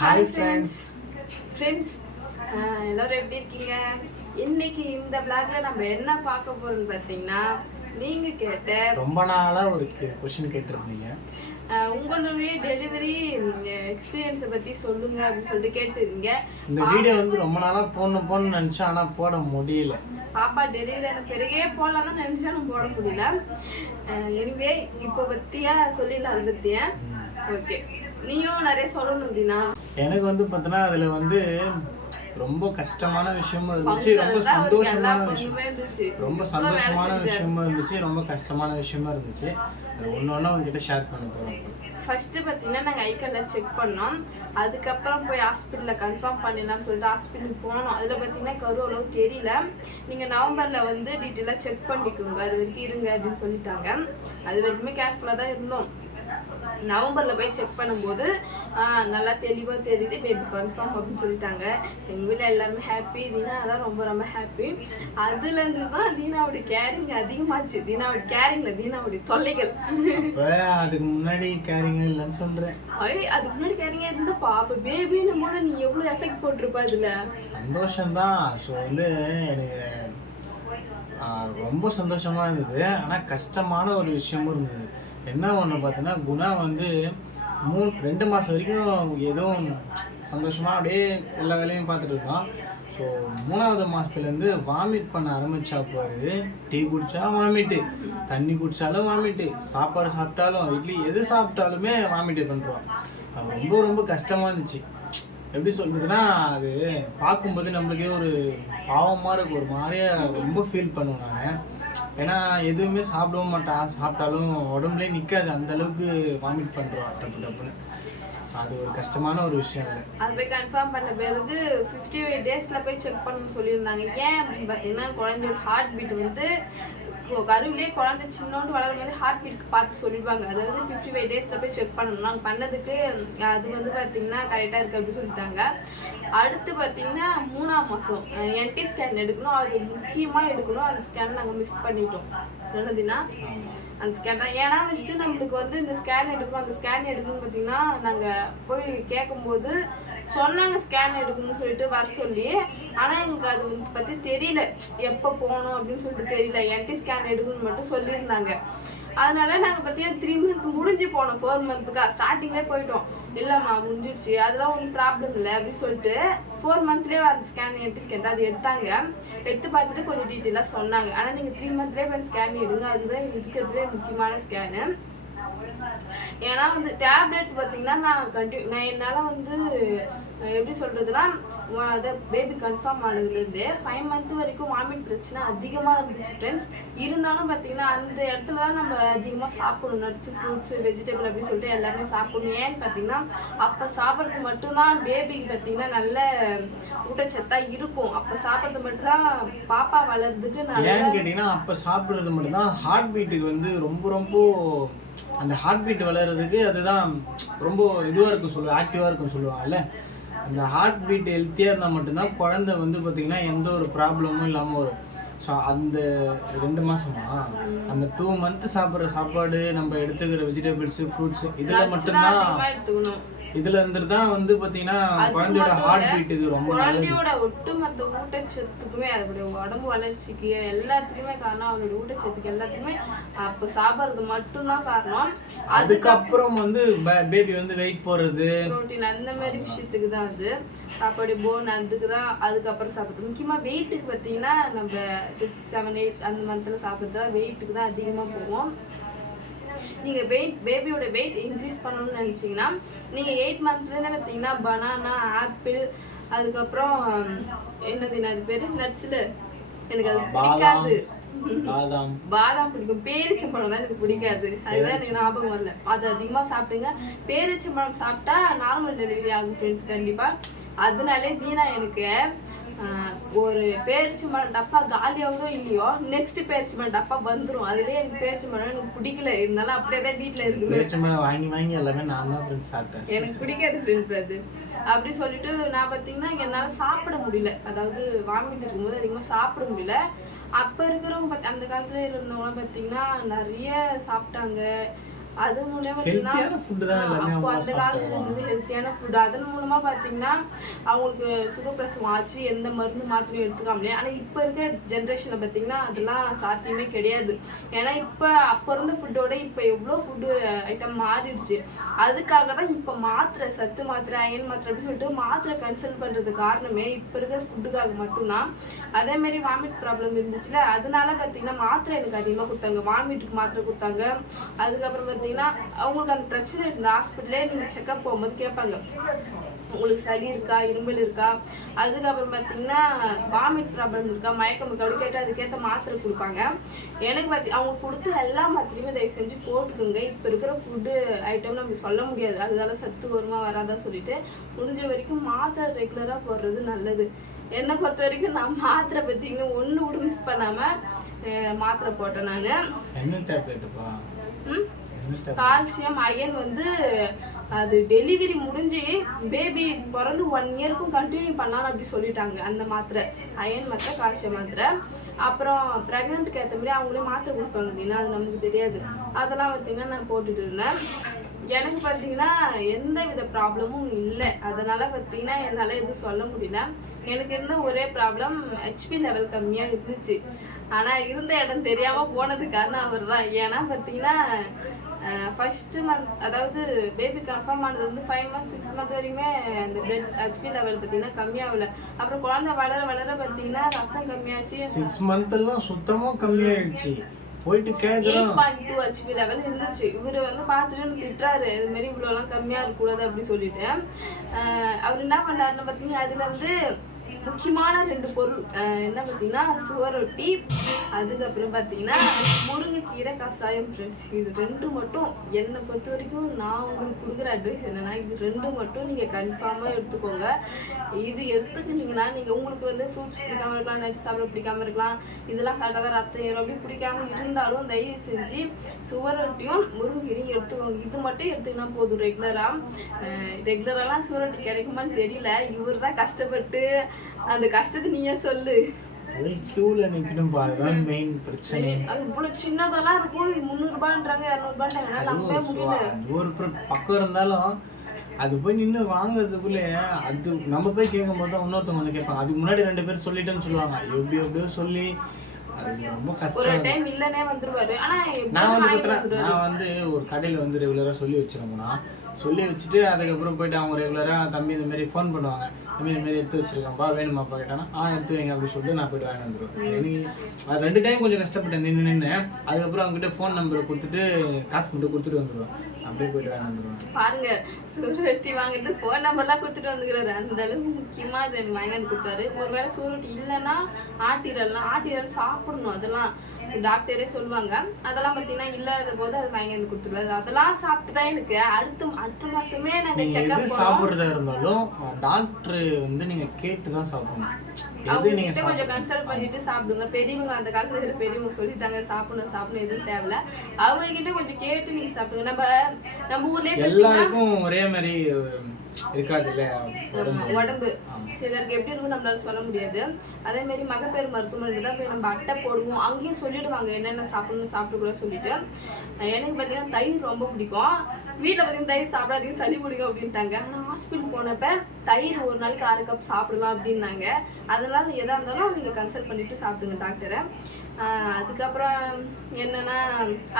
Hi friends friends எல்லாரும் எப்படி இருக்கீங்க? இன்னைக்கு இந்த vlogல நம்ம என்ன பார்க்க போறோம்னு பார்த்தீங்கன்னா நீங்க கேட்ட ரொம்ப நாளாக ஒரு கொஷின் கேட்டிருந்தீங்க. உங்களுடைய டெலிவரி எக்ஸ்பீரியன்ஸை பத்தி சொல்லுங்க அப்படின்னு சொல்லிட்டு கேட்டிருந்தீங்க. இந்த வீடியோ வந்து ரொம்ப நாளாக போடணும் போடணும்னு நினச்சேன் ஆனால் போட முடியல. பாப்பா டெலிவரி ஆன பிறகே போடலாம்னு நினைச்சாலும் போட முடியல. எனிவே இப்போ பத்தியா? சொல்லிடலாம் அதை பத்தியா? ஓகே நீயும் நிறைய சொல்லணும் அப்படின்னா எனக்கு வந்து பார்த்தோன்னா அதில் வந்து ரொம்ப கஷ்டமான விஷயமும் இருந்துச்சு. ரொம்ப சந்தோஷமான விஷயம். ரொம்ப சந்தோஷமான விஷயமும் இருந்துச்சு. ரொம்ப கஷ்டமான விஷயமும் இருந்துச்சு. அது ஒன்று ஒன்றா உங்ககிட்ட ஷேர் பண்ண போகிறோம் ஃபர்ஸ்ட் பார்த்தீங்கன்னா நாங்கள் ஐ கார்டில் செக் பண்ணோம். அதுக்கப்புறம் போய் ஹாஸ்பிட்டலில் கன்ஃபார்ம் பண்ணிடலாம்னு சொல்லிட்டு ஹாஸ்பிட்டலுக்கு போனோம். அதில் பார்த்தீங்கன்னா கரு அளவு தெரியல. நீங்கள் நவம்பரில் வந்து டீட்டெயிலாக செக் பண்ணிக்கோங்க. அது வரைக்கும் இருங்க அப்படின்னு சொல்லிட்டாங்க. அது வரைக்குமே கேர்ஃபுல்லாக தான் இருந்தோம். நவம்பரில் போய் செக் பண்ணும்போது நல்லா தெளிவாக தெரியுது பேபி கன்ஃபார்ம் அப்படின்னு சொல்லிட்டாங்க. எங்கள் வீட்டில் எல்லாருமே ஹாப்பி தீனா அதான் ரொம்ப ரொம்ப ஹாப்பி அதுலேருந்து தான் தீனாவுடைய கேரிங் அதிகமாச்சு. தீனாவுடைய கேரிங்ல தீனாவுடைய தொல்லைகள். அதுக்கு முன்னாடி கேரிங் இல்லைன்னு சொல்கிறேன் ஐய் அதுக்கு முன்னாடி கேட்டீங்க இருந்தப்பா அப்ப பேபின்னும் போது நீ எவ்வளவு எஃபெக்ட் போட்டிருப்ப இதுல சந்தோஷம்தான். ஸோ வந்து எனக்கு ரொம்ப சந்தோஷமா இருந்தது. ஆனால் கஷ்டமான ஒரு விஷயமும் இருந்தது. என்ன ஒன்று பார்த்தீங்கன்னா குணா வந்து மூணு ரெண்டு மாதம் வரைக்கும் எதுவும் சந்தோஷமாக அப்படியே எல்லா வேலையும் பார்த்துட்டு இருக்கான். ஸோ மூணாவது மாதத்துலேருந்து வாமிட் பண்ண ஆரம்பித்தா பாரு டீ குடித்தாலும் வாமிட்டு தண்ணி குடித்தாலும் வாமிட்டு சாப்பாடு சாப்பிட்டாலும் இட்லி எது சாப்பிட்டாலுமே வாமிட்டு பண்ணுறோம் அது ரொம்ப ரொம்ப கஷ்டமாக இருந்துச்சு. எப்படி சொல்கிறதுன்னா அது பார்க்கும்போது நம்மளுக்கே ஒரு பாவமாக இருக்கும் ஒரு மாதிரியாக ரொம்ப ஃபீல் பண்ணுவேன் நான். ஏன்னா எதுவுமே சாப்பிடவும் மாட்டான். சாப்பிட்டாலும் உடம்புலேயே நிற்காது அந்த அளவுக்கு வாமிட் பண்ணுறோம் டப்பு டப்புன்னு. அது ஒரு கஷ்டமான ஒரு விஷயம் இல்லை அது போய் கன்ஃபார்ம் பண்ண பிறகு ஃபிஃப்டி எயிட் டேஸில் போய் செக் பண்ணணும்னு சொல்லியிருந்தாங்க. ஏன் அப்படின்னு பார்த்தீங்கன்னா குழந்தையோட ஹார்ட் பீட் வந்து இப்போ கருவிலே குழந்தை சின்னோண்டு வளரும் போது ஹார்ட் பீட் பார்த்து சொல்லிடுவாங்க. அதாவது ஃபிஃப்டி ஃபைவ் டேஸில் போய் செக் பண்ணணும். நாங்கள் பண்ணதுக்கு அது வந்து பார்த்தீங்கன்னா கரெக்டாக இருக்குது அப்படின்னு சொல்லிட்டாங்க. அடுத்து பார்த்தீங்கன்னா மூணாம் மாதம் என்டி ஸ்கேன் எடுக்கணும். அது முக்கியமாக எடுக்கணும். அந்த ஸ்கேன் நாங்கள் மிஸ் பண்ணிட்டோம். சொன்னதுன்னா அந்த ஸ்கேன் தான். ஏன்னா வச்சுட்டு நம்மளுக்கு வந்து இந்த ஸ்கேன் எடுக்கணும். அந்த ஸ்கேன் எடுக்கணும்னு பார்த்தீங்கன்னா நாங்கள் போய் கேட்கும்போது சொன்னாங்க ஸ்கேன் எடுக்கணும்னு சொல்லிட்டு வர சொல்லி. ஆனால் எங்களுக்கு அது வந்து பற்றி தெரியல. எப்போ போகணும் அப்படின்னு சொல்லிட்டு தெரியல. என்டி ஸ்கேன் எடுக்கணும்னு மட்டும் சொல்லியிருந்தாங்க. அதனால நாங்கள் பார்த்தீங்கன்னா த்ரீ மந்த் முடிஞ்சு போனோம். ஃபோர் மந்த்துக்கா ஸ்டார்டிங்லேயே போயிட்டோம். இல்லைம்மா முடிஞ்சிடுச்சு. அதெல்லாம் ஒன்றும் ப்ராப்ளம் இல்லை அப்படின்னு சொல்லிட்டு ஃபோர் மந்த்லேயே அந்த ஸ்கேன் என்டி ஸ்கேன் அது எடுத்தாங்க. எடுத்து பார்த்துட்டு கொஞ்சம் டீட்டெயிலாக சொன்னாங்க. ஆனால் நீங்கள் த்ரீ மந்த்லேயே இப்போ ஸ்கேன் எடுங்க. அதுதான் இருக்கிறதுலே முக்கியமான ஸ்கேனு ஏன்னா வந்து டேப்லெட் பார்த்தீங்கன்னா நான் கண்டி நான் என்னால் வந்து எப்படி சொல்கிறதுனா அதை பேபி கன்ஃபார்ம் ஆனதுலேருந்து ஃபைவ் மந்த் வரைக்கும் வாமிட் பிரச்சனை அதிகமாக இருந்துச்சு ஃப்ரெண்ட்ஸ் இருந்தாலும் பார்த்தீங்கன்னா அந்த இடத்துல தான் நம்ம அதிகமாக சாப்பிடணும். நட்ஸ் ஃப்ரூட்ஸ் வெஜிடபிள் அப்படின்னு சொல்லிட்டு எல்லாமே சாப்பிடணும். ஏன்னு பார்த்தீங்கன்னா அப்போ சாப்பிட்றது மட்டும்தான் பேபிக்கு பார்த்தீங்கன்னா நல்ல ஊட்டச்சத்தாக இருக்கும். அப்போ சாப்பிட்றது மட்டும்தான் பாப்பா வளர்ந்துட்டு நான் ஏன்னு கேட்டிங்கன்னா அப்போ சாப்பிட்றது மட்டும்தான் ஹார்ட் பீட்டுக்கு வந்து ரொம்ப ரொம்ப அந்த ஹார்ட் பீட் வளர்கிறதுக்கு அதுதான் ரொம்ப இதுவாக இருக்கும் சொல்லுவேன் ஆக்டிவாக இருக்கும் சொல்லுவாங்கல்ல. அந்த ஹார்ட் பீட் ஹெல்த்தியாக இருந்தால் மட்டும்தான் குழந்தை வந்து பார்த்திங்கன்னா எந்த ஒரு ப்ராப்ளமும் இல்லாமல் வரும். ஸோ அந்த ரெண்டு மாசமா அந்த டூ மந்த் சாப்பிட்ற சாப்பாடு நம்ம எடுத்துக்கிற வெஜிடபிள்ஸ் ஃப்ரூட்ஸ் இதில் மட்டும்தான் இதுல இருந்துட்டு தான் வந்து பார்த்தீங்கன்னா அது குழந்தையோட ஹார்ட் இல்ல, பீட்டுக்கு ரொம்ப குழந்தையோட ஒட்டுமொத்த ஊட்டச்சத்துக்குமே அதோட உடம்பு வளர்ச்சிக்கு எல்லாத்துக்குமே காரணம் அவளோட ஊட்டச்சத்துக்கு எல்லாத்துக்குமே. அப்போ சாப்பிட்றது மட்டும்தான் காரணம். அதுக்கு அதுக்கப்புறம் வந்து பேபி வந்து வெயிட் போடுறது. புரோட்டீன் அந்த மாதிரி விஷயத்துக்கு தான் அது. சாப்பாடு போன் அதுக்கு தான் அதுக்கப்புறம் சாப்பிடுறது. முக்கியமாக வெயிட்டுக்கு பார்த்தீங்கன்னா நம்ம சிக்ஸ் செவன் எயிட் அந்த மந்தில் சாப்பிட்றது வெயிட்டுக்கு தான் அதிகமாக போவோம் நீங்கள் வெயிட் பேபியோட வெயிட் இன்க்ரீஸ் பண்ணணும்னு நினச்சிங்கன்னா நீங்கள் எயிட் மந்த்லேருந்து பார்த்தீங்கன்னா பனானா ஆப்பிள் அதுக்கப்புறம் என்னது அது பேர்? நட்ஸில் எனக்கு அது பிடிக்காது. பாதாம். பாதாம் பிடிக்கும். பேரிச்சம்பழம் தான் எனக்கு பிடிக்காது. அதுதான் எனக்கு ஞாபகம் வரல. அது அதிகமாக சாப்பிடுங்க. பேரிச்சம்பழம் சாப்பிட்டா நார்மல் டெலிவரி ஆகும் ஃப்ரெண்ட்ஸ் கண்டிப்பாக அதனாலே தீனா எனக்கு ஒரு பேரிச்சம்பழம் டப்பா காலியாகுதோ இல்லையோ நெக்ஸ்ட் பேரிச்சம்பழம் டப்பா வந்துடும் அதுலேயே எனக்கு பேரிச்சம்பழம் எனக்கு பிடிக்கல. இருந்தாலும் அப்படியே தான் வீட்டில் இருக்குது பேரிச்சம்பழம் வாங்கி வாங்கி எல்லாமே நான் தான் ஃப்ரெண்ட்ஸ் சாப்பிட்டேன். எனக்கு பிடிக்காது ஃப்ரெண்ட்ஸ் அது. அப்படி சொல்லிட்டு நான் பார்த்தீங்கன்னா என்னால் சாப்பிட முடியல. அதாவது வாமிட் இருக்கும்போது அதிகமாக சாப்பிட முடியல. அப்போ இருக்கிறவங்க பார்த்து அந்த காலத்தில் இருந்தவங்க பார்த்தீங்கன்னா நிறைய சாப்பிட்டாங்க. அது பார்த்தீங்கன்னா எல்லாமே அப்போ அந்த காலத்துல இருந்தது ஹெல்த்தியான ஃபுட் அதன் மூலமா பாத்தீங்கன்னா அவங்களுக்கு சுகப்பிரசவம் ஆச்சு எந்த மருந்து மாத்திரையும் எடுத்துக்காமலே. ஆனா இப்ப இருக்க ஜென்ரேஷன்ல பாத்தீங்கன்னா அதெல்லாம் சாத்தியமே கிடையாது. ஏன்னா இப்ப அப்ப இருந்த ஃபுட்டோட இப்ப எவ்வளவு ஃபுட்டு ஐட்டம் மாறிடுச்சு. அதுக்காக தான் இப்ப மாத்திரை சத்து மாத்திரை அயன் மாத்திரை அப்படின்னு சொல்லிட்டு மாத்திரை கன்சல்ட் பண்றது காரணமே இப்ப இருக்கிற ஃபுட்டுக்காக மட்டும்தான். அதே மாதிரி வாமிட் ப்ராப்ளம் இருந்துச்சுல அதனால பாத்தீங்கன்னா மாத்திரை எனக்கு அதிகமா கொடுத்தாங்க. வாமிட்டுக்கு மாத்திரை கொடுத்தாங்க. அதுக்கப்புறம் பார்த்தீங்கன்னா அவங்களுக்கு அந்த பிரச்சனை இருந்த ஹாஸ்பிட்டலே நீங்கள் செக்அப் போகும்போது கேட்பாங்க. உங்களுக்கு சளி இருக்கா இருமல் இருக்கா? அதுக்கப்புறம் பார்த்தீங்கன்னா வாமிட் ப்ராப்ளம் இருக்கா மயக்கம் இருக்கா அப்படி கேட்டால் அதுக்கேற்ற மாத்திரை கொடுப்பாங்க. எனக்கு பார்த்தி அவங்க கொடுத்த எல்லா மாத்திரையுமே தயவு செஞ்சு போட்டுக்கோங்க. இப்போ இருக்கிற ஃபுட்டு ஐட்டம் நம்ம சொல்ல முடியாது. அதனால சத்து வருமா வராதா சொல்லிட்டு முடிஞ்ச வரைக்கும் மாத்திரை ரெகுலராக போடுறது நல்லது. என்னை பொறுத்த வரைக்கும் நான் மாத்திரை பார்த்தீங்கன்னா ஒன்று கூட மிஸ் பண்ணாமல் மாத்திரை போட்டேன் நான். கால்சியம் அயன் வந்து அது டெலிவரி முடிஞ்சு பேபி பிறந்து ஒன் இயருக்கும் கண்டினியூ பண்ணாலும் அப்படி சொல்லிட்டாங்க அந்த மாத்திரை. அயன் மாத்திரை கால்சியம் மாத்திரை. அப்புறம் ப்ரெக்னென்ட்க்கு ஏற்ற மாதிரி அவங்களே மாத்திரை கொடுப்பாங்க அது நமக்கு தெரியாது. அதெல்லாம் பார்த்தீங்கன்னா நான் போட்டுட்டு இருந்தேன். எனக்கு பார்த்தீங்கன்னா எந்த வித ப்ராப்ளமும் இல்லை. அதனால் பார்த்தீங்கன்னா என்னால் எதுவும் சொல்ல முடியல. எனக்கு இருந்த ஒரே ப்ராப்ளம் ஹெச்பி லெவல் கம்மியாக இருந்துச்சு. ஆனால் இருந்த இடம் தெரியாமல் போனது காரணம் அவர் தான் ஏன்னா பார்த்தீங்கன்னா ஃபஸ்ட்டு மந்த் அதாவது பேபி கன்ஃபார்ம் ஆனது வந்து ஃபைவ் மந்த் சிக்ஸ் மந்த் வரையுமே அந்த பிளட் ஹெச்பி லெவல் பார்த்தீங்கன்னா கம்மியாகல அப்புறம் குழந்தை வளர வளர பார்த்தீங்கன்னா ரத்தம் கம்மியாச்சு. சிக்ஸ் மந்த்லாம் சுத்தமாக கம்மியாயிடுச்சு. போயிட்டு கேக்குறோம். டூ ஹெச்பி லெவல் இருந்துச்சு. இவர் வந்து பார்த்துட்டு திட்டுறாரு. இது மாதிரி இவ்வளோலாம் கம்மியாக இருக்கக்கூடாது அப்படின்னு சொல்லிட்டு. அவர் என்ன பண்ணாருன்னு பார்த்தீங்கன்னா அதுல இருந்து முக்கியமான ரெண்டு பொருள் என்ன பார்த்தீங்கன்னா சுவரொட்டி அதுக்கப்புறம் பார்த்தீங்கன்னா கீரை கஷாயம் ஃப்ரெண்ட்ஸ் இது ரெண்டு மட்டும் என்னை பொறுத்த வரைக்கும் நான் உங்களுக்கு கொடுக்குற அட்வைஸ் என்னன்னா இது ரெண்டு மட்டும் நீங்கள் கன்ஃபார்மாக எடுத்துக்கோங்க. இது எடுத்துக்கிட்டிங்கன்னா நீங்கள் உங்களுக்கு வந்து ஃப்ரூட்ஸ் பிடிக்காம இருக்கலாம் நட்ஸ் சாப்பிட பிடிக்காம இருக்கலாம் இதெல்லாம் சாப்பிட்டா தான் ரத்தம் ஏறும். அப்படி பிடிக்காம இருந்தாலும் தயவு செஞ்சு சுவரொட்டியும் முருங்கைக்கீரையும் எடுத்துக்கோங்க. இது மட்டும் எடுத்துக்கினா போதும். ரெகுலராக ரெகுலரெல்லாம் சுவரொட்டி கிடைக்குமான்னு தெரியல. இவர் தான் கஷ்டப்பட்டு அந்த கஷ்டத்தை நீயே சொல்லு. கியூல நிக்கணும் அதுதான் மெயின் பிரச்சனை. அது இவ்வளவு சின்னதெல்லாம் இருக்கும் முந்நூறு ரூபான்றாங்க இரநூறுபான்றாங்க என்னால நம்பவே முடியல. அது ஒரு பக்கம் இருந்தாலும் அது போய் நின்று வாங்குறதுக்குள்ளே அது நம்ம போய் கேட்கும் போது தான் இன்னொருத்தவங்க வந்து கேட்பாங்க. அதுக்கு முன்னாடி ரெண்டு பேரும் சொல்லிட்டேன்னு சொல்லுவாங்க. எப்படி எப்படியோ சொல்லி அது ரொம்ப ஒரு கஷ்டம் டைம் இல்லனே வந்துருவாரு. ஆனா நான் வந்து நான் வந்து ஒரு கடையில் வந்து ரெகுலராக சொல்லி வச்சிருந்தோம்னா சொல்லி வச்சுட்டு அதுக்கப்புறம் போயிட்டு அவங்க ரெகுலராக தம்பி இந்த மாதிரி ஃபோன் பண்ணுவாங்க. தம்பி இந்த மாதிரி எடுத்து வச்சிருக்கேன்ப்பா வேணுமாப்பா கேட்டானா ஆ எடுத்து வைங்க அப்படின்னு சொல்லிட்டு நான் போயிட்டு வாங்கி வந்துடுவேன் எனக்கு ரெண்டு டைம் கொஞ்சம் கஷ்டப்பட்டேன். நின்று நின்று அதுக்கப்புறம் அவங்ககிட்ட ஃபோன் நம்பரை கொடுத்துட்டு காசு மட்டும் கொடுத்துட்டு வந்துடுவேன் அப்படியே போயிட்டு வாங்கி வந்துடுவேன் பாருங்க சூரொட்டி வாங்கிட்டு ஃபோன் நம்பர்லாம் கொடுத்துட்டு வந்துக்கிறாரு. அந்த அளவுக்கு முக்கியமா இது எனக்கு வாங்கி வந்து கொடுத்தாரு. ஒருவேளை சூரொட்டி இல்லைன்னா ஆட்டிரல்லாம் ஆட்டிரல் சாப்பிடணும் அதெல்லாம். டாக்டரே சொல்லுவாங்க. அதெல்லாம் பார்த்தீங்கன்னா இல்லாத போது அது வாங்கி வந்து கொடுத்துருவாரு. அதெல்லாம் சாப்பிட்டு தான் எனக்கு. அடுத்த அடுத்த மாசமே நாங்க நீங்கள் செக்அப் சாப்பிட்றதா இருந்தாலும் டாக்டர் வந்து நீங்கள் கேட்டு தான் சாப்பிடணும் அவங்க நீங்கள் கிட்ட கொஞ்சம் கன்சல்ட் பண்ணிட்டு சாப்பிடுங்க. பெரியவங்க அந்த காலத்துல இருக்கிற பெரியவங்க சொல்லிட்டாங்க சாப்பிடணும் சாப்பிடணும் எதுவும் தேவையில்ல. அவங்க கிட்ட கொஞ்சம் கேட்டு நீங்க சாப்பிடுங்க. நம்ம நம்ம ஊர்லயே எல்லாருக்கும் ஒரே மாதிரி இருக்காதுல்ல? உடம்பு. சிலருக்கு எப்படி இருக்கும் நம்மளால சொல்ல முடியாது. அதே மாதிரி மகப்பேறு மருத்துவமனையில தான் போய் நம்ம அட்டை போடுவோம். அங்கேயும் சொல்லிடுவாங்க என்னென்ன சாப்பிடணும் சாப்பிடக்கூடாது சொல்லிட்டு. அஹ் எனக்கு பார்த்தீங்கன்னா தயிர் ரொம்ப பிடிக்கும். வீட்டில் பார்த்தீங்கன்னா தயிர் சாப்பிடாதீங்க சளி பிடிக்கும் அப்படின்ட்டாங்க. ஆனால் ஹாஸ்பிட்டல் போனப்ப தயிர் ஒரு நாளைக்கு அரை கப் சாப்பிடலாம் அப்படின்னாங்க. அதனால எதா இருந்தாலும் நீங்கள் கன்சல்ட் பண்ணிட்டு சாப்பிடுங்க டாக்டரை. அதுக்கப்புறம் என்னன்னா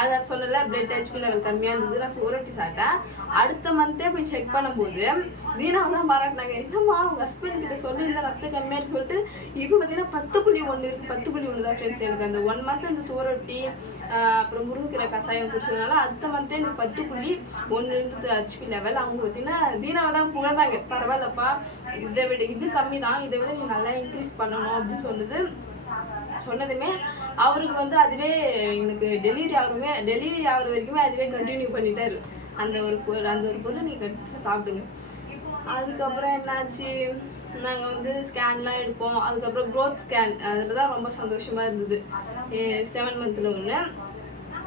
அதை சொன்னல பிளட் ஹெச்பி லெவல் கம்மியாக இருந்தது நான் சோரட்டி சாப்பிட்டேன். அடுத்த மந்தே போய் செக் பண்ணும்போது வீணாக தான் பாராட்டினாங்க. என்னம்மா அவங்க ஹஸ்பண்ட் கிட்ட சொல்லியிருந்தா ரத்தம் கம்மியாக இருக்கு சொல்லிட்டு இப்போ பார்த்தீங்கன்னா பத்து புள்ளி ஒன்று இருக்குது பத்து புள்ளி ஒன்று தான் ஃப்ரெண்ட்ஸ் எனக்கு அந்த ஒன் மந்த் அந்த சோரொட்டி அப்புறம் முருங்கைக்கீரை கஷாயம் குடிச்சதுனால அடுத்த மந்தே எனக்கு பத்து புள்ளி ஒன்று இருந்தது. ஹெச்பி லெவல் அவங்க பார்த்தீங்கன்னா வீணாவை தான் புகழ்ந்தாங்க. பரவாயில்லப்பா. இதை விட இது கம்மி தான் இதை விட நீ நல்லா இன்க்ரீஸ் பண்ணணும் அப்படின்னு சொன்னது. சொன்னதுமே அவருக்கு வந்து அதுவே எனக்கு டெலிவரி ஆகுமே டெலிவரி ஆகுற வரைக்குமே அதுவே கண்டினியூ பண்ணிட்டாரு. அந்த ஒரு பொருள் அந்த ஒரு பொருள் நீங்கள் கட்டி சாப்பிடுங்க. அதுக்கப்புறம் என்னாச்சு? நாங்கள் வந்து ஸ்கேன்லாம் எடுப்போம். அதுக்கப்புறம் க்ரோத் ஸ்கேன் அதில் தான் ரொம்ப சந்தோஷமாக இருந்தது. செவன் மந்தில் ஒன்று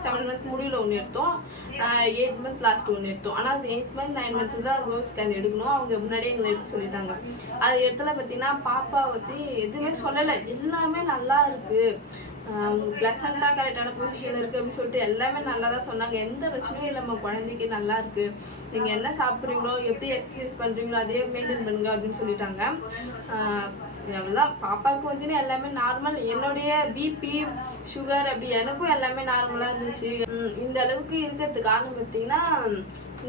செவன் மந்த் முடிவில் ஒன்று எடுத்தோம். எயிட் மந்த் லாஸ்ட் ஒன்று எடுத்தோம். ஆனால் அது எயிட் மந்த் நைன் மந்த்து தான் கேர்ள்ஸ் ஸ்கேன் எடுக்கணும். அவங்க முன்னாடியே எங்களை எடுக்க சொல்லிட்டாங்க. அது இடத்துல பார்த்தீங்கன்னா பாப்பா பற்றி எதுவுமே சொல்லலை. எல்லாமே நல்லா இருக்குது அவங்க ப்ளசண்ட்டாக கரெக்டான பொசிஷன் இருக்குது அப்படின்னு சொல்லிட்டு எல்லாமே நல்லா தான் சொன்னாங்க. எந்த பிரச்சனையும் இல்லை நம்ம குழந்தைக்கு நல்லா இருக்குது நீங்கள் என்ன சாப்பிட்றீங்களோ எப்படி எக்ஸசைஸ் பண்ணுறீங்களோ அதே மெயின்டைன் பண்ணுங்க அப்படின்னு சொல்லிட்டாங்க. ஆஹ் பாப்பாவுக்கு வந்து எல்லாமே நார்மல் என்னுடைய பிபி சுகர் அப்படி எனக்கும் எல்லாமே நார்மலாக இருந்துச்சு. உம் இந்த அளவுக்கு இருக்கிறதுக்கு காரணம் பார்த்தீங்கன்னா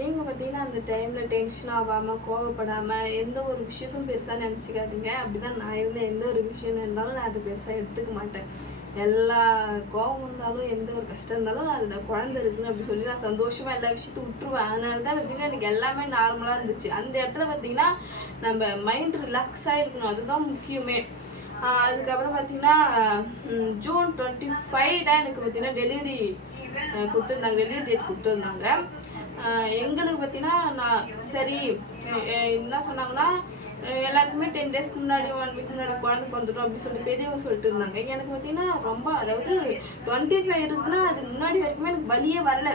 நீங்கள் பார்த்தீங்கன்னா அந்த டைமில் டென்ஷன் ஆகாமல் கோவப்படாமல் எந்த ஒரு விஷயத்தும் பெருசாக நினச்சிக்காதீங்க. அப்படிதான் நான் இருந்தேன். எந்த ஒரு விஷயம் இருந்தாலும் நான் அது பெருசாக எடுத்துக்க மாட்டேன். எல்லா கோவம் இருந்தாலும் எந்த ஒரு கஷ்டம் இருந்தாலும் அதில் குழந்தை இருக்குன்னு அப்படி சொல்லி நான் சந்தோஷமாக எல்லா விஷயத்தையும் விட்டுருவேன். அதனால தான் பார்த்தீங்கன்னா எனக்கு எல்லாமே நார்மலாக இருந்துச்சு. அந்த இடத்துல பார்த்தீங்கன்னா நம்ம மைண்ட் ரிலாக்ஸாக இருக்கணும் அதுதான் முக்கியமே. அதுக்கப்புறம் பார்த்தீங்கன்னா ஜூன் டுவெண்ட்டி ஃபைவ் தான் எனக்கு பார்த்தீங்கன்னா டெலிவரி கொடுத்துருந்தாங்க. டெலிவரி டேட் கொடுத்துருந்தாங்க. எங்களுக்கு பார்த்தீங்கன்னா நான் சரி என்ன சொன்னாங்கன்னா எல்லாருக்குமே டென் டேஸ்க்கு முன்னாடி ஒன் வீக் முன்னாடி குழந்தை பிறந்துட்டோம் அப்படின்னு சொல்லிட்டு பெரியவங்க சொல்லிட்டு இருந்தாங்க. எனக்கு பார்த்தீங்கன்னா ரொம்ப அதாவது டுவெண்ட்டி ஃபைவ் இருக்குன்னா அதுக்கு முன்னாடி வரைக்குமே எனக்கு வலியே வரல.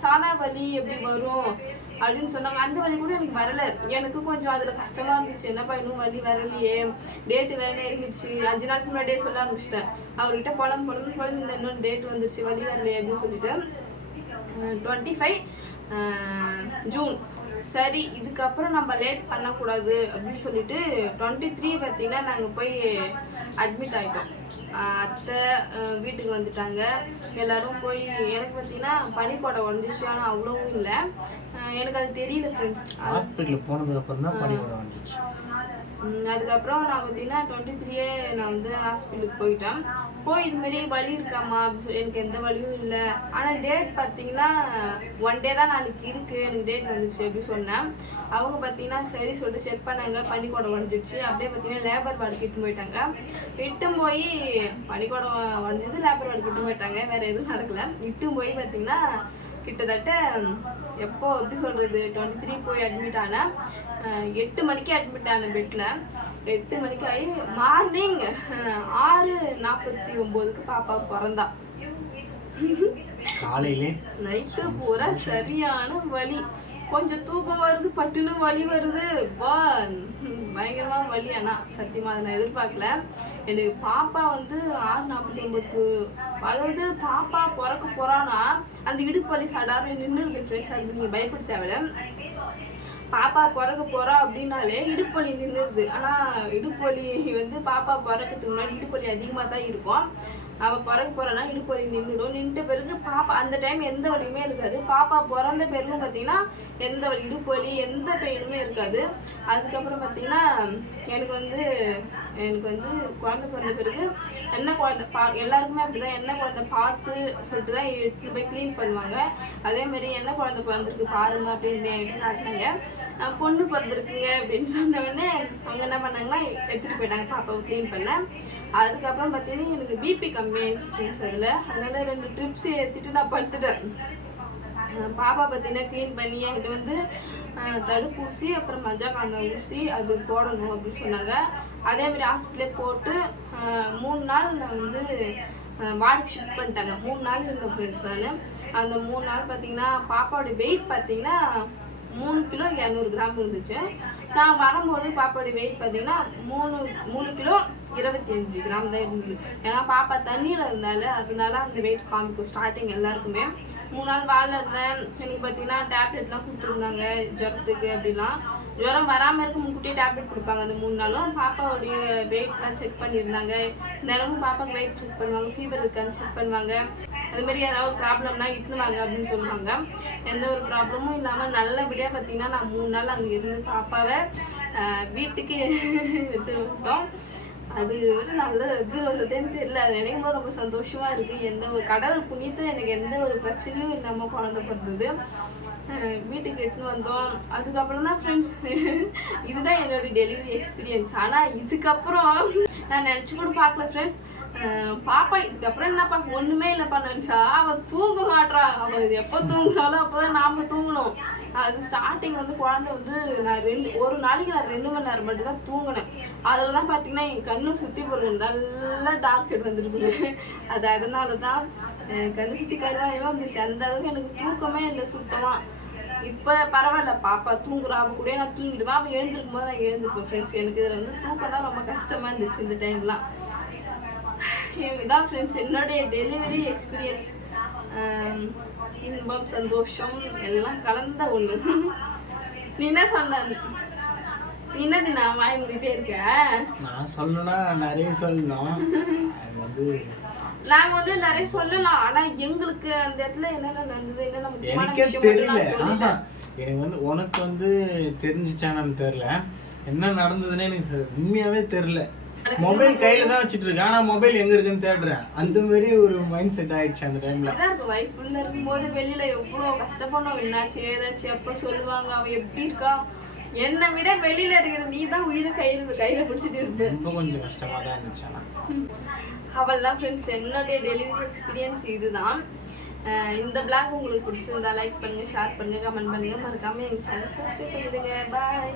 சாதா வலி எப்படி வரும் அப்படின்னு சொன்னாங்க. அந்த வலி கூட எனக்கு வரல. எனக்கு கொஞ்சம் அதில் கஷ்டமா இருந்துச்சு. என்னப்பா இன்னும் வலி வரலையே. டேட்டு வேற நெருங்கிடுச்சு. அஞ்சு நாளுக்கு முன்னாடியே சொல்ல ஆரம்பிச்சிட்டேன். அவர்கிட்ட குழம்பு குழம்பு குழம்பு இந்த இன்னொன்று டேட் வந்துருச்சு. வலி வரலையே அப்படின்னு சொல்லிட்டு. Twenty five June. சரி இதுக்கப்புறம் நம்ம லேட் பண்ணக்கூடாது அப்படின்னு சொல்லிட்டு டுவெண்ட்டி த்ரீ பார்த்தீங்கன்னா நாங்கள் போய் அட்மிட் ஆகிட்டோம் அத்தை வீட்டுக்கு வந்துட்டாங்க. எல்லாரும் போய் எனக்கு பார்த்தீங்கன்னா பனிக்கொடை வந்துச்சு ஆனால் அவ்வளோவும் இல்லை. எனக்கு அது தெரியல ஃப்ரெண்ட்ஸ் ஹாஸ்பிட்டல் போனதுக்கு அப்புறம் தான் பனியோட வந்துச்சு. அதுக்கப்புறம் நான் பார்த்தீங்கன்னா டுவெண்ட்டி த்ரீயே நான் வந்து ஹாஸ்பிட்டலுக்கு போயிட்டேன். போய் இதுமாரி வலி இருக்காம்மா அப்படின்னு சொல்லி எனக்கு எந்த வலியும் இல்லை. ஆனால் டேட் பார்த்தீங்கன்னா ஒன் டே தான் நாளைக்கு இருக்குது எனக்கு டேட் வந்துச்சு அப்படின்னு சொன்னேன். அவங்க பார்த்தீங்கன்னா சரி சொல்லிட்டு செக் பண்ணாங்க. பனிக்கூடம் உடஞ்சிடுச்சு அப்படியே பார்த்தீங்கன்னா லேபர் வார்டுக்கு இட்டு போயிட்டாங்க. இட்டும் போய் பனிக்கூடம் உடஞ்சது லேபர் வார்டுக்கு இட்டு போயிட்டாங்க. வேறு எதுவும் நடக்கலை. இட்டும் போய் பார்த்தீங்கன்னா கிட்டத்தட்ட எப்போ எப்படி சொல்கிறது டுவெண்ட்டி த்ரீ போய் அட்மிட் ஆனேன் எட்டு மணிக்கு அட்மிட் ஆனேன் பெட்டில் எட்டு மணிக்கு ஆகி மார்னிங் ஆறு நாற்பத்தி ஒம்போதுக்கு பாப்பா பிறந்தா. காலையிலே? நைட்டு பூரா சரியான வலி. கொஞ்சம் தூக்கம் வருது பட்டுன்னு வலி வருது. வா பயங்கரமான வலி. ஆனால் சத்தியமாக அதை நான் எதிர்பார்க்கல. எனக்கு பாப்பா வந்து ஆறு நாற்பத்தி ஒன்பதுக்கு அதாவது பாப்பா பிறக்க போகிறான்னா அந்த இடுப்பு வலி சடார்னு நின்றுருக்கு ஃப்ரெண்ட்ஸ் அதுக்கு நீங்கள் பயப்பட தேவையில்ல. பாப்பா பிறக்க போறா அப்படின்னாலே இடுப்பலி நின்றுது ஆனால் இடுப்பலி வந்து பாப்பா பிறக்கிறதுக்கு முன்னாடி இடுப்பலி அதிகமாக தான் இருக்கும். அவ போகிறனா இடுப்பு வலி நின்றுடும். நின்றுட்ட பிறகு பாப்பா அந்த டைம் எந்த வலியுமே இருக்காது. பாப்பா பிறந்த பிறகும் பார்த்தீங்கன்னா எந்த வலி இடுப்பு வலி எந்த பெயினுமே இருக்காது. அதுக்கப்புறம் பார்த்தீங்கன்னா எனக்கு வந்து எனக்கு வந்து குழந்தை பிறந்த பிறகு என்ன குழந்தை பா எல்லாருக்குமே அப்படிதான் என்ன குழந்தை பார்த்து சொல்லிட்டு தான் எடுத்து போய் க்ளீன் பண்ணுவாங்க. அதே மாதிரி என்ன குழந்தை பிறந்திருக்கு பாருங்க அப்படின்னு என்கிட்ட காட்டினாங்க. பொண்ணு பிறந்திருக்குங்க அப்படின்னு சொன்ன உடனே அவங்க என்ன பண்ணாங்கன்னா எடுத்துகிட்டு போயிட்டாங்க. பாப்பாவை க்ளீன் பண்ணேன் அதுக்கப்புறம் பார்த்தீங்கன்னா எனக்கு பிபி கம்மியாயிடுச்சு ஃப்ரெண்ட்ஸ் அதில் அதனால ரெண்டு ட்ரிப்ஸ் ஏற்றிட்டு நான் படுத்துட்டேன். பாப்பா பார்த்தீங்கன்னா க்ளீன் பண்ணி என்கிட்ட வந்து தடுப்பூசி அப்புறம் மஞ்சா காந்த ஊசி அது போடணும் அப்படின்னு சொன்னாங்க. அதே மாதிரி ஹாஸ்பிட்டலே போட்டு மூணு நாள் நான் வந்து வார்டுக்கு ஷிஃப்ட் பண்ணிட்டாங்க. மூணு நாள் இருந்த ஃப்ரெண்ட்ஸ் நான். அந்த மூணு நாள் பார்த்தீங்கன்னா பாப்பாவோட வெயிட் பார்த்தீங்கன்னா மூணு கிலோ இரநூறு கிராம் இருந்துச்சு. நான் வரும்போது பாப்பாவோட வெயிட் பார்த்தீங்கன்னா மூணு மூணு கிலோ இருபத்தி அஞ்சு கிராம் தான் இருந்தது. ஏன்னா பாப்பா தண்ணியில் இருந்தால அதனால அந்த வெயிட் காமிக்கும் ஸ்டார்டிங் எல்லாருக்குமே. மூணு நாள் வாழ இருந்தேன். எனக்கு பார்த்தீங்கன்னா டேப்லெட்லாம் கொடுத்துருந்தாங்க ஜுரத்துக்கு அப்படிலாம். ஜுரம் வராமல் இருக்க முன்கூட்டியே டேப்லெட் கொடுப்பாங்க. அந்த மூணு நாளும் பாப்பாவுடைய வெயிட்லாம் செக் பண்ணியிருந்தாங்க. தினமும் பாப்பாவுக்கு வெயிட் செக் பண்ணுவாங்க. ஃபீவர் இருக்கான்னு செக் பண்ணுவாங்க. அது மாதிரி ஏதாவது ப்ராப்ளம்னா இட்டுன்னு அப்படின்னு சொல்லுவாங்க. எந்த ஒரு ப்ராப்ளமும் இல்லாமல் நல்லபடியாக பார்த்தீங்கன்னா நான் மூணு நாள் அங்கே இருந்து பாப்பாவை வீட்டுக்கு எடுத்துட்டு விட்டோம். அது ஒரு நல்ல எப்படி சொல்கிறதுன்னு தெரியல. அது நினைக்கும் போது ரொம்ப சந்தோஷமாக இருக்குது எந்த ஒரு கடவுள் புண்ணியத்தில் எனக்கு எந்த ஒரு பிரச்சனையும் இல்லாமல் குழந்தை பிறந்தது. வீட்டுக்கு எட்டுன்னு வந்தோம். அதுக்கப்புறம் தான் ஃப்ரெண்ட்ஸ் இதுதான் என்னோட டெலிவரி எக்ஸ்பீரியன்ஸ் ஆனால் இதுக்கப்புறம் நான் நினச்சி கூட பார்க்கல ஃப்ரெண்ட்ஸ் பாப்பா இதுக்கப்புறம் என்னப்பா? ஒன்றுமே இல்லைப்பா நினச்சா. அவள் தூங்க மாட்டா அவள் இது எப்போ அப்போ தான் நாம் தூங்கணும். அது ஸ்டார்டிங் வந்து குழந்தை வந்து நான் ரெண்டு ஒரு நாளைக்கு நான் ரெண்டு மணி நேரம் மட்டும் தான் தூங்கினேன். அதில் தான் பார்த்தீங்கன்னா என் கண்ணு சுற்றி போடுங்க நல்லா டார்க் ஹெட் வந்துருக்குது. அது அதனால தான் என் கண்ணு சுற்றி கருவாயமே வந்துருச்சு. அந்த அளவுக்கு எனக்கு தூக்கமே இல்லை சுத்தமாக இப்போ பரவாயில்ல பாப்பா தூங்குறா அவ கூட நான் தூங்கிடுவேன். அவள் எழுந்திருக்கும் போது நான் எழுந்திருப்பேன் ஃப்ரெண்ட்ஸ் எனக்கு இதில் வந்து தூக்கம் தான் ரொம்ப கஷ்டமாக இருந்துச்சு இந்த டைம்லாம் இதான் ஃப்ரெண்ட்ஸ் என்னுடைய டெலிவரி எக்ஸ்பீரியன்ஸ் இன்பம் சந்தோஷம் எல்லாம் கலந்த ஒன்று நீ என்ன சொன்ன? என்னது என்னடி நான் வாய் முடிட்டே இருக்க நான் சொல்லணும்னா நிறைய சொல்லணும். அது வந்து நாங்க வந்து நிறைய சொல்லலாம் ஆனா எங்களுக்கு அந்த இடத்துல என்னென்ன நடந்தது என்னென்ன எனக்கே தெரியல. ஆஹா. எனக்கு வந்து உனக்கு வந்து தெரிஞ்சிச்சானு தெரியல. என்ன நடந்ததுன்னு எனக்கு உண்மையாவே தெரியல. மொபைல் கையில தான் வச்சிட்டு இருக்கேன் ஆனா மொபைல் எங்க இருக்குன்னு தேடுறேன். அந்த மாதிரி ஒரு மைண்ட் செட் ஆயிடுச்சு அந்த டைம்ல இதான் இருக்கும். இருக்கும்போது வெளியில எவ்வளோ கஷ்டப்படணும் என்னாச்சு ஏதாச்சு எப்போ சொல்லுவாங்க அவன் எப்படி இருக்கா என்னை விட வெளியில இருக்கிற நீ தான் உயிரை கையில கையில பிடிச்சிட்டு இருப்ப ரொம்ப கொஞ்சம் கஷ்டமா தான் இருந்துச்சு ஆனா. அவள் தான் ஃப்ரெண்ட்ஸ் என்னுடைய டெலிவரி எக்ஸ்பீரியன்ஸ் இதுதான். இந்த பிளாக் உங்களுக்கு பிடிச்சிருந்தா லைக் பண்ணுங்கள் ஷேர் பண்ணுங்கள் கமெண்ட் பண்ணுங்கள் மறக்காமல் எங்கள் சேனல் சப்ஸ்கிரைப் பண்ணிடுங்க. பாய்